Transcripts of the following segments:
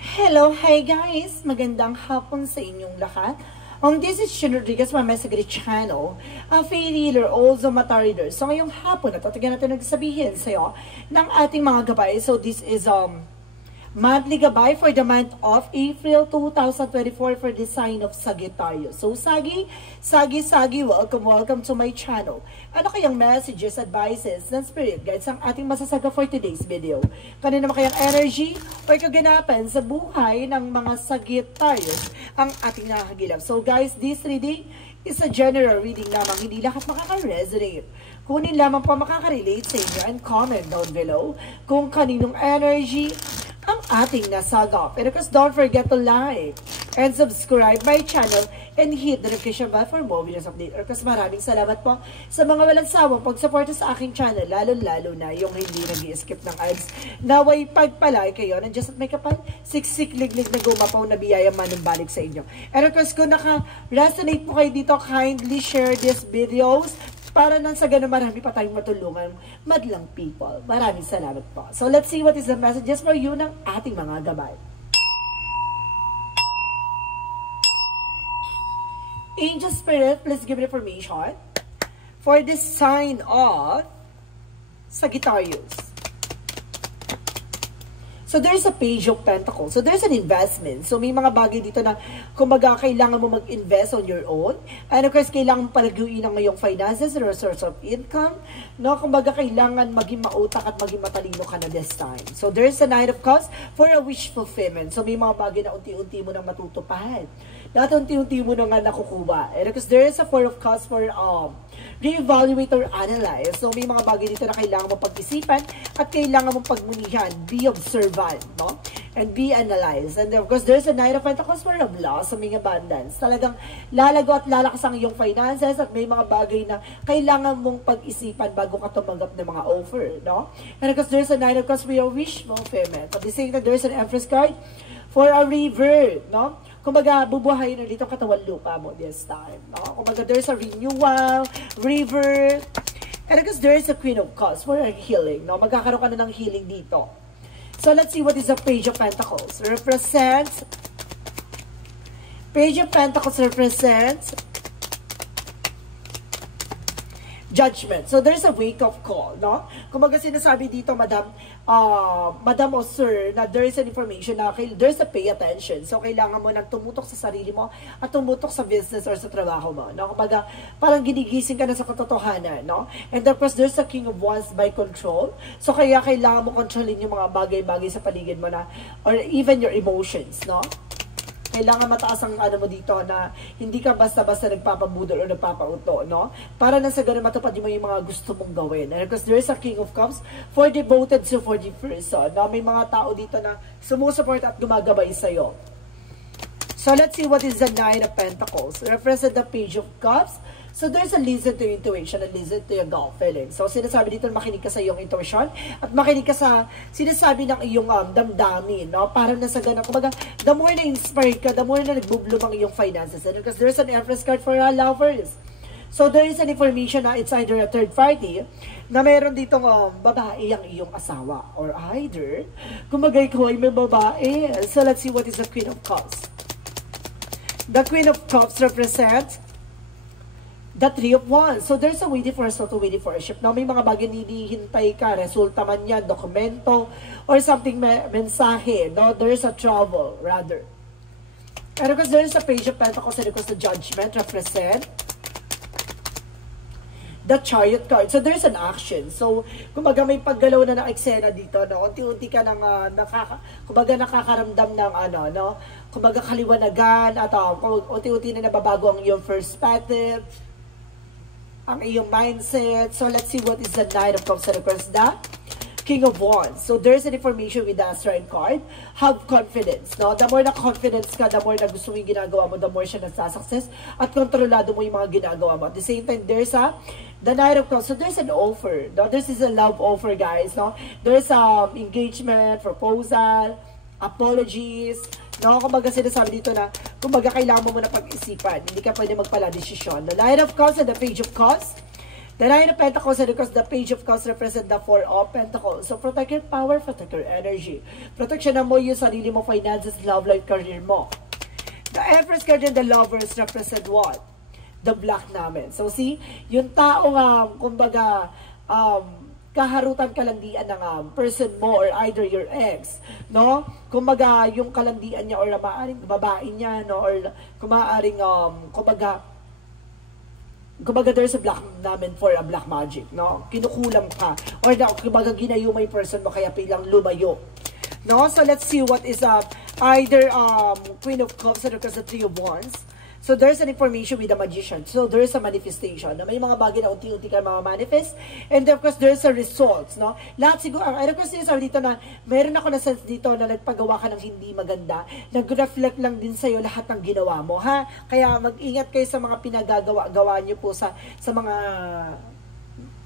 Hello, hi guys! Magandang hapon sa inyong lahat. This is Shin Rodriguez, my Mesagri channel, a faith healer, also mata reader. So ngayong hapon, natatagan natin nagsabihin sa'yo ng ating mga gabay. So this is monthly gabay for the month of April 2024 for the sign of Sagittarius. So Sagi, welcome to my channel. Ano kayang messages, advices, and spirit guides ang ating masasaga for today's video? Kanina naman kayang energy or kaganapan sa buhay ng mga Sagittarius ang ating nakakagilap. So guys, this reading is a general reading lamang, hindi lahat makaka-resonate. Kunin lamang po makaka-relate sa inyo and comment down below kung kaninong energy ang ating nasagap. And of course, don't forget to like and subscribe my channel and hit the notification bell for more videos update. Or kasi maraming salamat po sa mga walang sawang pag-support sa aking channel, lalo na yung hindi nag-i-skip ng ads. Naway pagpalay kayo, nandiyan at may kapal, siksik-liglig na gumapaw na biyaya manumbalik sa inyo. And of course, kung naka-resonate po kayo dito, kindly share these videos para nang sa ganun marami pa tayong matulungan madlang people. Maraming salamat po. So let's see what is the messages for you ng ating mga gabay. Angel Spirit, please give information for this sign of Sagittarius. So there's a page of pentacles. So there's an investment. So may mga bagay dito na kumbaga kailangan mo mag-invest on your own. And of course, kailangan mo palaguin ang iyong finances or source of income. No, kumbaga kailangan maging mautak at maging matalino ka na this time. So there's a Knight of Cups for a wish fulfillment. So may mga bagay na unti-unti mo nang matutupad. Dahil unti-unti mo na nga nakukuha. And of course, there is a Four of Cups for re-evaluate or analyze. So may mga bagay dito na kailangan mo pag-isipan at kailangan mo pagmunihan. Be observant, no? And be analyzed. And of course, there's a Knight of Pentacles for a blossoming abundance. Talagang lalago at lalakas ang iyong finances at may mga bagay na kailangan mong pag-isipan bago ka tumanggap ng mga offer, no? And of course, there's a Knight of Cups for your wish fulfillment. At the same time, there's an Empress card for a revert, no? Kumbaga, bubuhayin na dito katawan lupa mo this time, no? Kumbaga, there's a renewal, revert, and because there is a Queen of Cups for a healing, no? Magkakaroon ka na ng healing dito. So, let's see what is the Page of Pentacles. Page of Pentacles represents Judgment. So, there's a wake-up call, no? Kumbaga sinasabi dito, madam o sir, na there is an information na there's a pay attention. So, kailangan mo nang tumutok sa sarili mo at tumutok sa business or sa trabaho mo, no? Kumbaga, parang ginigising ka na sa katotohanan, no? And of course, there's a King of Wands by control. So, kaya kailangan mo kontrolin yung mga bagay-bagay sa paligid mo na, or even your emotions, no? Kailangan mataas ang ano mo dito na hindi ka basta-basta nagpapabudol o nagpapauto, no? Para na sa ganun matupad mo yung mga gusto mong gawin. And because there is a King of Cups for devoted to for the person, no? May mga tao dito na sumusuport at gumagabay sa'yo. So let's see what is the Nine of Pentacles. Represent the Page of Cups. So there's a listen to your intuition and listen to your gut feeling. So sinasabi dito makinig ka sa iyong intuition at makinig ka sa sinasabi ng iyong damdamin, no? Para na sa ganun. Kumbaga, the more na inspired ka, the more na nagbublom ang iyong finances. And because there's an Empress card for our lovers. So there is an information na it's either a third party na mayroon ditong babae ang iyong asawa or either kumbaga ikaw ay may babae. So let's see what is the Queen of Cups. The Queen of Cups represents the Three of Wands. So there's a waiting for a soul to waiting for a ship. Now may mga bagay hinihintay ka, resulta man yan, dokumento, or something mensahe, no? There's a travel, rather. And because there's a Page of Pentacles and because the Judgment represent the Chariot card. So there's an action. So kumbaga may paggalaw na ng eksena dito, no? Unti-unti ka nang nakakaramdam ng ano, no? Kumbaga kaliwanagan at unti-unti na nababago ang iyong perspective, ang iyong mindset. So let's see what is the Knight of Cups and of course the King of Wands. So there's an information with the Astrine card. Have confidence, no? The more na confidence ka, the more na gusto mo yung ginagawa mo, the more siya nagsasuccess at kontrolado mo yung mga ginagawa mo. At the same time, there's the Knight of Cups. So there's an offer, no? This is a love offer, guys, no? There's engagement, proposal, apologies, no? Kumbaga sinasabi dito na, kumbaga kailangan mo muna pag-isipan. Hindi ka pwede magpala desisyon. The Knight of Cups and the Page of Cups The Nine of Pentacles and because the Page of Cups represent the Four of Pentacles. So protect your power, protect your energy. Protection na mo yung sarili mo, finances, love life, career mo. The Empress card and the Lovers represent what? The Black namin. So see, yung taong kumbaga kaharutan kalandian ng person mo or either your ex, no? Kumbaga yung kalandian niya or maaring babae niya, no? Or kumaaring kumbaga there's a black namin for a black magic, no? Kinukulam ka or kumbaga ginayumay person mo kaya pilang lumayo. No? So let's see what is either Queen of Cups or the Three of Wands. So there's an information with the Magician. So there's a manifestation. Na may mga bagay na unti-unti ka manifest. And of course, there's a results. No? Lahat siguro, ano ko sinasabi dito na meron ako na sense dito na nagpagawa ka ng hindi maganda. Nag-reflect lang din sa'yo lahat ng ginawa mo. Ha? Kaya mag-ingat kayo sa mga pinagagawa nyo po sa mga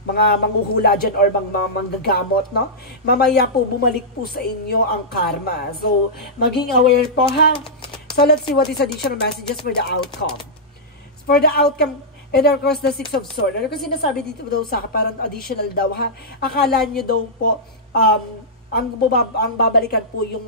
manghuhula dyan or mga manggagamot, no? Mamaya po, bumalik po sa inyo ang karma. So, maging aware po, ha? So, let's see what is additional messages for the outcome. For the outcome, and of course, the Six of Swords. Ano kasi sinasabi dito daw sa parang additional daw, ha? Akala nyo daw po, ang babalikan po yung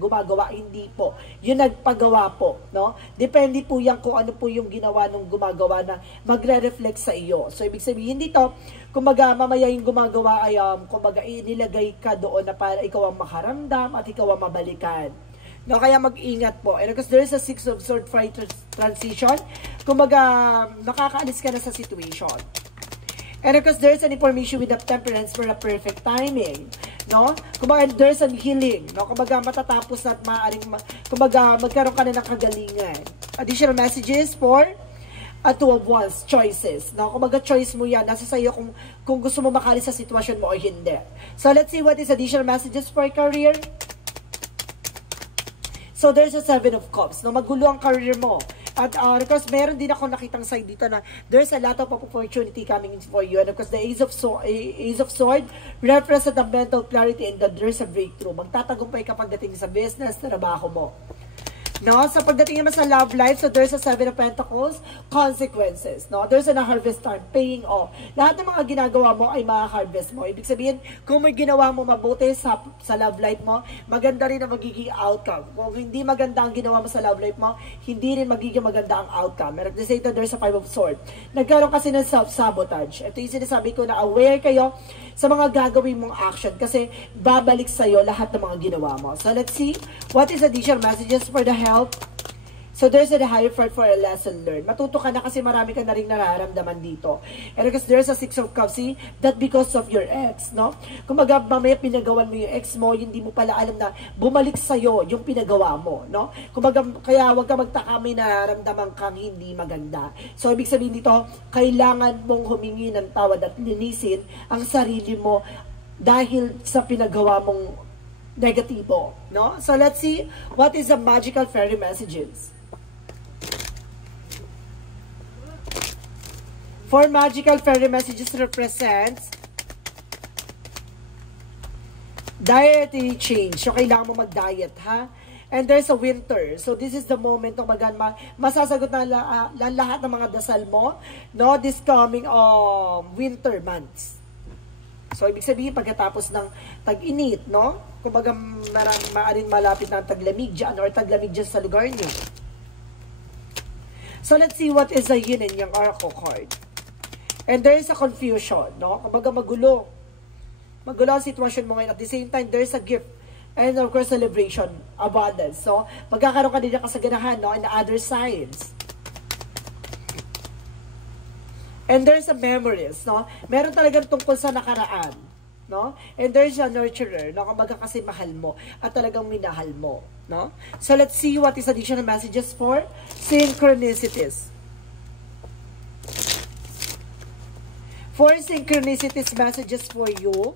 gumagawa, hindi po. Yung nagpagawa po, no? Depende po yan kung ano po yung ginawa ng gumagawa na magre-reflect sa iyo. So, ibig sabihin dito, kumbaga, mamaya yung gumagawa ay, kumbaga, inilagay ka doon na para ikaw ang makaramdam at ikaw ang mabalikan. No, kaya mag-ingat po. And because there is a Six of Swords fight transition, kumbaga, nakakaalis ka na sa situation. And because there's an information with the Temperance for a perfect timing. No? Kumbaga, there's an healing. No? Kumbaga, matatapos at maaaring, kumbaga, magkaroon ka na ng kagalingan. Additional messages for a Two of Wands, choices. No? Kumbaga, choice mo yan. Nasa sa'yo kung gusto mo makalis sa sitwasyon mo o hindi. So, let's see what is additional messages for career. So, there's a Seven of Cups. No? Magulo ang career mo. At because meron din ako nakitang side dito na there's a lot of opportunity coming in for you. And of course, the Ace of Sword represents the mental clarity and that there's a breakthrough. Magtatagumpay ka pagdating sa business, trabaho mo. No? So, pagdating naman sa love life, so there's a Seven of Pentacles, consequences. No? There's a harvest time, paying off. Lahat ng mga ginagawa mo ay ma-harvest mo. Ibig sabihin, kung may ginawa mo mabuti sa love life mo, maganda rin ang magiging outcome. Kung hindi maganda ang ginawa mo sa love life mo, hindi rin magiging maganda ang outcome. And at the same time, there's a Five of Swords. Nagkaroon kasi ng self-sabotage. Ito yung sinasabi ko na aware kayo sa mga gagawin mong action kasi babalik sa'yo lahat ng mga ginawa mo. So, let's see what is additional messages for the health. So, there's a higher fight for a lesson learned. Matuto ka na kasi marami ka na rin nararamdaman dito. And because there's a Six of Cups, see, that because of your ex, no? Kung mamaya pinagawan mo yung ex mo, hindi mo pala alam na bumalik sa'yo yung pinagawa mo, no? Kaya wag ka magtaka may nararamdaman kang hindi maganda. So, ibig sabihin dito, kailangan mong humingi ng tawad at linisin ang sarili mo dahil sa pinagawa mong negatibo, no? So, let's see what is the magical fairy messages. For magical fairy messages represents dietary change. So, kailangan mo mag-diet, ha? And there's a winter. So, this is the moment ng masasagot na lahat ng mga dasal mo, no? This coming winter months. So, ibig sabihin, pagkatapos ng tag-init, no? Kumbaga, maaaring malapit na ang taglamig dyan or taglamig dyan sa lugar niyo. So, let's see what is the yin and yang oracle card. And there is a confusion, no? Kumbaga, magulo. Magulo ang sitwasyon mo ngayon. At the same time, there is a gift. And of course, celebration, abundance. So, magkakaroon ka din ng kasaganahan, no? On the other sides. And there's a memories, no? Meron talagang tungkol sa nakaraan, no? And there's a nurturer, no? Kumbaga kasi mahal mo at talagang minahal mo, no? So, let's see what is additional messages for synchronicities. For synchronicities messages for you.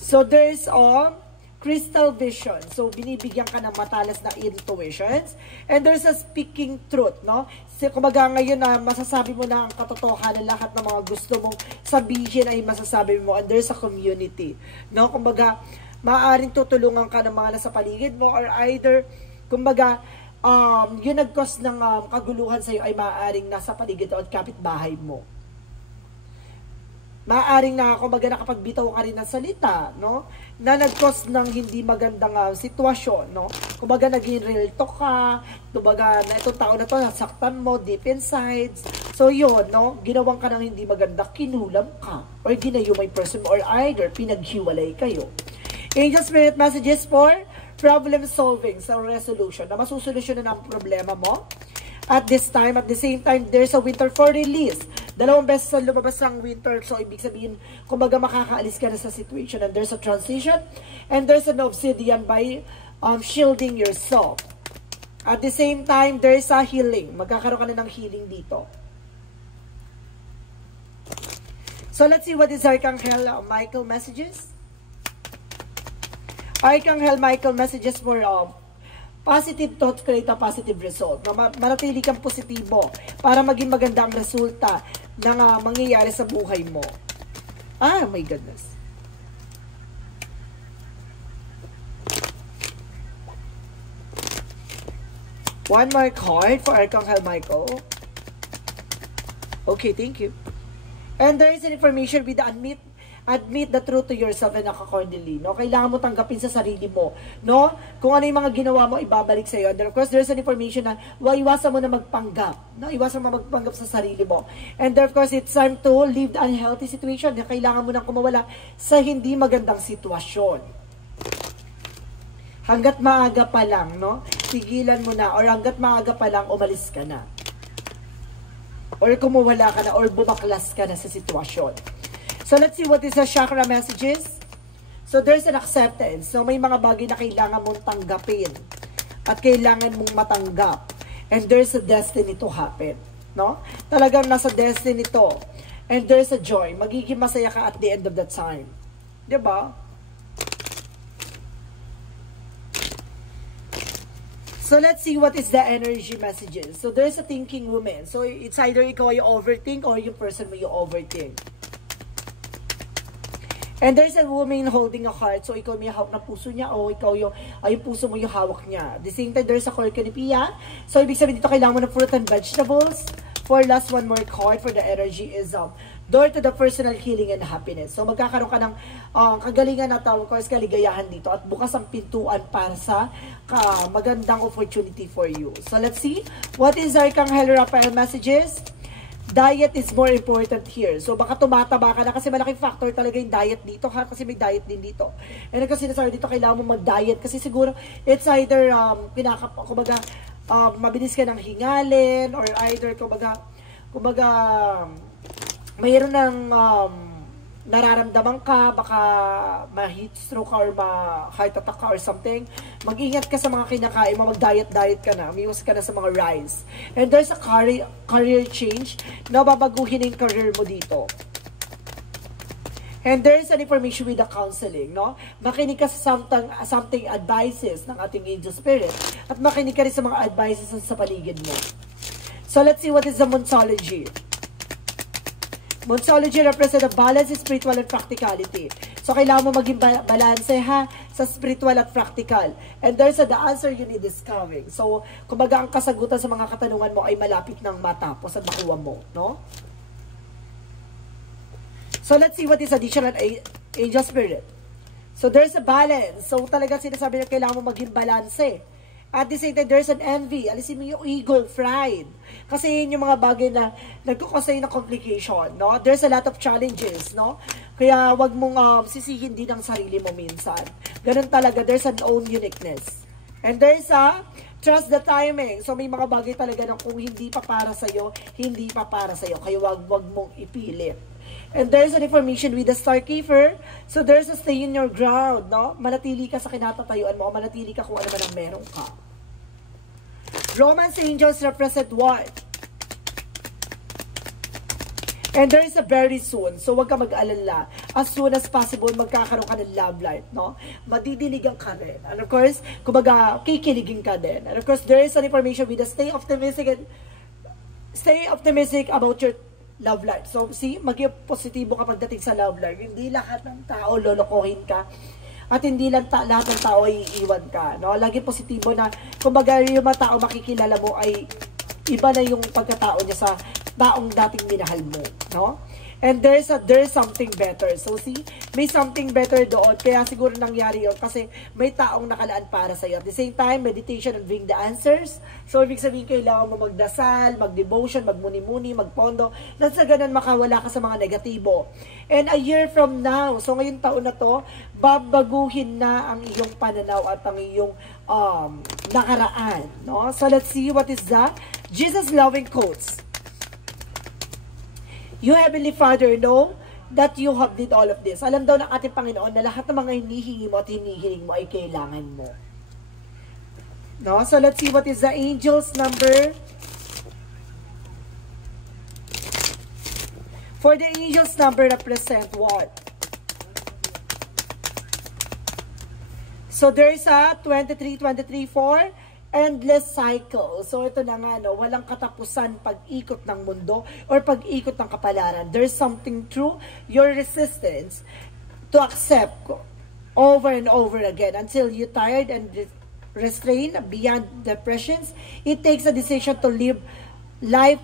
So, there's crystal vision. So, binibigyan ka ng matalas na intuitions. And there's a speaking truth, no? Kumbaga ngayon na masasabi mo na ang katotohanan, lahat ng mga gusto mong sabihin ay masasabi mo. And there's a community, no? Kumbaga, maaaring tutulungan ka ng mga nasa paligid mo or either, kumbaga, yung nag-cause ng kaguluhan sa'yo ay maaaring nasa paligid o kapitbahay mo. Maaaring kumbaga nakapagbitaw ka rin ng salita, no? Na nag-cause ng hindi magandang sitwasyon, no? Kumbaga naging real talk ka, kumbaga na itong tao na to, nasaktan mo deep inside. So yun, no? Ginawang ka ng hindi maganda, kinulam ka, or ginayumay person, or either pinaghiwalay kayo. Angel Spirit messages for problem solving, sa resolution, na masusolusyonan ang problema mo. At this time, at the same time, there's a winter for release. Dalawang beses na lumabas ang winter, so ibig sabihin, kumbaga makakaalis ka na sa situation, and there's a transition, and there's an obsidian by shielding yourself. At the same time, there's a healing. Magkakaroon ka na ng healing dito. So let's see what is Archangel Michael messages. Archangel Michael messages for positive thoughts create a positive result. Manatili kang positibo para maging maganda ang resulta ng mangyayari sa buhay mo. Ah, my goodness. One more card for Archangel Michael. Okay, thank you. And there is an information with the admit the truth to yourself and accordingly, no? Kailangan mo tanggapin sa sarili mo, no? Kung ano yung mga ginawa mo, ibabalik sa iyo. And of course, there's an information na iwasan mo na magpanggap, no? Iwasan mo magpanggap sa sarili mo. And of course, it's time to leave the unhealthy situation. Kailangan mo nang kumawala sa hindi magandang sitwasyon. Hanggat maaga pa lang, no? Tigilan mo na, or hanggat maaga pa lang, umalis ka na. Or kumawala ka na, or bubaklas ka na sa sitwasyon. So, let's see what is the chakra messages. So, there's an acceptance. So, may mga bagay na kailangan mong tanggapin. At kailangan mong matanggap. And there's a destiny to happen. No? Talagang nasa destiny to. And there's a joy. Magiging masaya ka at the end of the time. Diba? So, let's see what is the energy messages. So, there's a thinking woman. So, it's either ikaw ay overthink or yung person mo yung overthink. And there's a woman holding a heart. So, ikaw may hawak na puso niya o ikaw yung puso mo yung hawak niya. At the same time, there's a cornucopia. So, ibig sabihin dito, kailangan mo ng fruit and vegetables. For last, one more card for the energy is door to the personal healing and happiness. So, magkakaroon ka ng kagalingan at of course, kaligayahan dito. At bukas ang pintuan para sa magandang opportunity for you. So, let's see. What is Archangel Raphael messages? Diet is more important here. So, baka tumataba ka na kasi malaking factor talaga yung diet dito. Ha? Kasi may diet din dito. And kasi sinasabi dito, kailangan mo mag-diet. Kasi siguro, it's either, kumbaga, mabilis ka ng hingalin, or either, kumbaga, mayroon ng nararamdaman ka, baka ma-heat stroke ka or ma-heart attack ka or something. Mag-ingat ka sa mga kinakain mo, mag-diet ka na, umiwas ka na sa mga rice. And there's a career change na babaguhin yung career mo dito. And there's an information with the counseling, no? Makinig ka sa something advices ng ating angel spirit at makinig ka rin sa mga advices sa paligid mo. So let's see what is the Monsology. Monsology represents a balance, spiritual and practicality. So, kailangan mo maging balanse ha sa spiritual at practical. And there's the answer you need is coming. So, kumbaga ang kasagutan sa mga katanungan mo ay malapit nang matapos at makuha mo, no? So, let's see what is additional angel spirit. So, there's a balance. So, talaga sinasabi na kailangan mo maging balanse. At the same time, there's an envy. Alisin mo yung ego, pride. Kasi yun yung mga bagay na nagkukosay ng complication, no? There's a lot of challenges, no? Kaya wag mong sisihin din ang sarili mo minsan. Ganun talaga, there's an own uniqueness. And there's a trust the timing. So may mga bagay talaga na kung hindi pa para sa'yo, hindi pa para sa'yo. Kaya wag mong ipilit. And there's an information with the Starkeeper. So there's a stay in your ground, no? Manatili ka sa kinatatayuan mo, manatili ka kung ano man ang meron ka. Romance angels represent what? And there is a very soon. So wag ka mag-alala. As soon as possible, magkakaroon ka ng love life, no? Madidiligan ka din. And of course, kumbaga, kikiligin ka din. And of course, there is an information with the stay optimistic about your love life. So, see, maging positibo ka pagdating sa love life. Hindi lahat ng tao lolokohin ka. At hindi lang lahat ng tao ay iiwan ka. No? Lagi positibo na, kumbaga yung mga tao makikilala mo ay iba na yung pagkatao niya sa taong dating minahal mo. No? And there's something better. So see, may something better doon. Kaya siguro nangyari yun kasi may taong nakalaan para sa'yo. At the same time, meditation and bring the answers. So ibig sabihin, kailangan mo magdasal, mag-devotion, magmuni-muni, magpondo. Nang sa ganun, makawala ka sa mga negatibo. And a year from now, so ngayong taon na to, babaguhin na ang iyong pananaw at ang iyong nakaraan. No? So let's see what is that. Jesus loving quotes. You Heavenly Father know that you have did all of this. Alam daw ng ating Panginoon na lahat ng mga hinihingi mo at hinihiling mo ay kailangan mo. No? So let's see what is the angel's number. For the angel's number represent what? So there's a 23, 23, 4. Endless cycle. So ito na nga, no, walang katapusan pag-ikot ng mundo or pag-ikot ng kapalaran. There's something true, your resistance to accept over and over again until you tired and restrained beyond depressions. It takes a decision to live life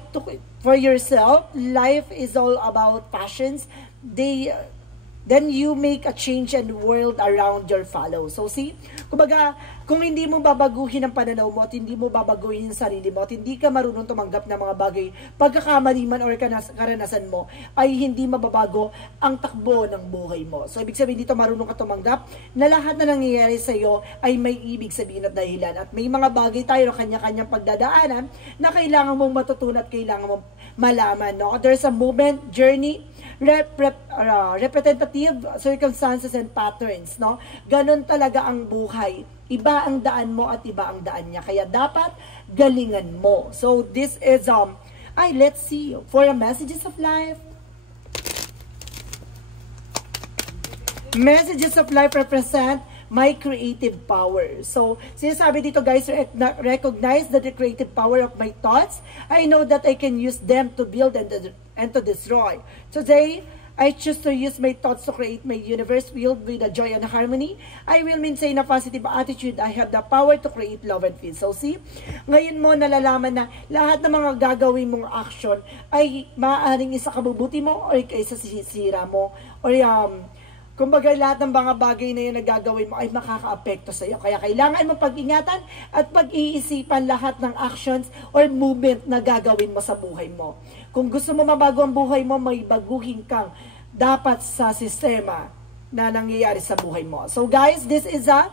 for yourself. Life is all about passions. Then you make a change and world around your follow. So see, kumbaga, kung hindi mo babaguhin ang pananaw mo at hindi mo babaguhin yung sarili mo at hindi ka marunong tumanggap ng mga bagay, pagkakamali man or karanasan mo, ay hindi mababago ang takbo ng buhay mo. So ibig sabihin dito, marunong ka tumanggap na lahat na nangyayari sa iyo ay may ibig sabihin at dahilan. At may mga bagay tayo na kanya-kanyang pagdadaanan na kailangan mong matutunan at kailangan mong malaman. No? There's a movement, journey, repetitive circumstances and patterns, no? Ganon talaga ang buhay. Iba ang daan mo at iba ang daan niya. Kaya dapat galingan mo. So this is let's see for a messages of life. Messages of life represent my creative power. So, sinasabi dito guys, recognize the creative power of my thoughts. I know that I can use them to build and to destroy. Today, I choose to use my thoughts to create my universe filled with a joy and harmony. I will maintain a positive attitude. I have the power to create love and peace. So see, ngayon mo nalalaman na lahat ng mga gagawin mong action ay maaaring isa kabubuti mo o isa sisira mo. Or kumbaga lahat ng mga bagay na yun na gagawin mo ay makaka-apekto sa iyo. Kaya kailangan mo pag-ingatan at pag-iisipan lahat ng actions or movement na gagawin mo sa buhay mo. Kung gusto mo mabago ang buhay mo, may baguhin kang dapat sa sistema na nangyayari sa buhay mo. So guys, this is a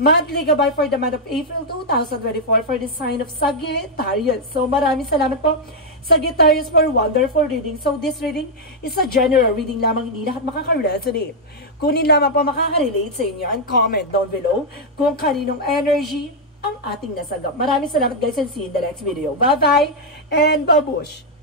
monthly gabay for the month of April 2024 for the sign of Sagittarius. So maraming salamat po Sagittarius for wonderful reading. So this reading is a general reading lamang, hindi lahat makaka-resonate. Kunin lamang po makaka-relate sa inyo and comment down below kung kaninong energy ang ating nasagap. Maraming salamat guys and see you in the next video. Bye-bye and babush!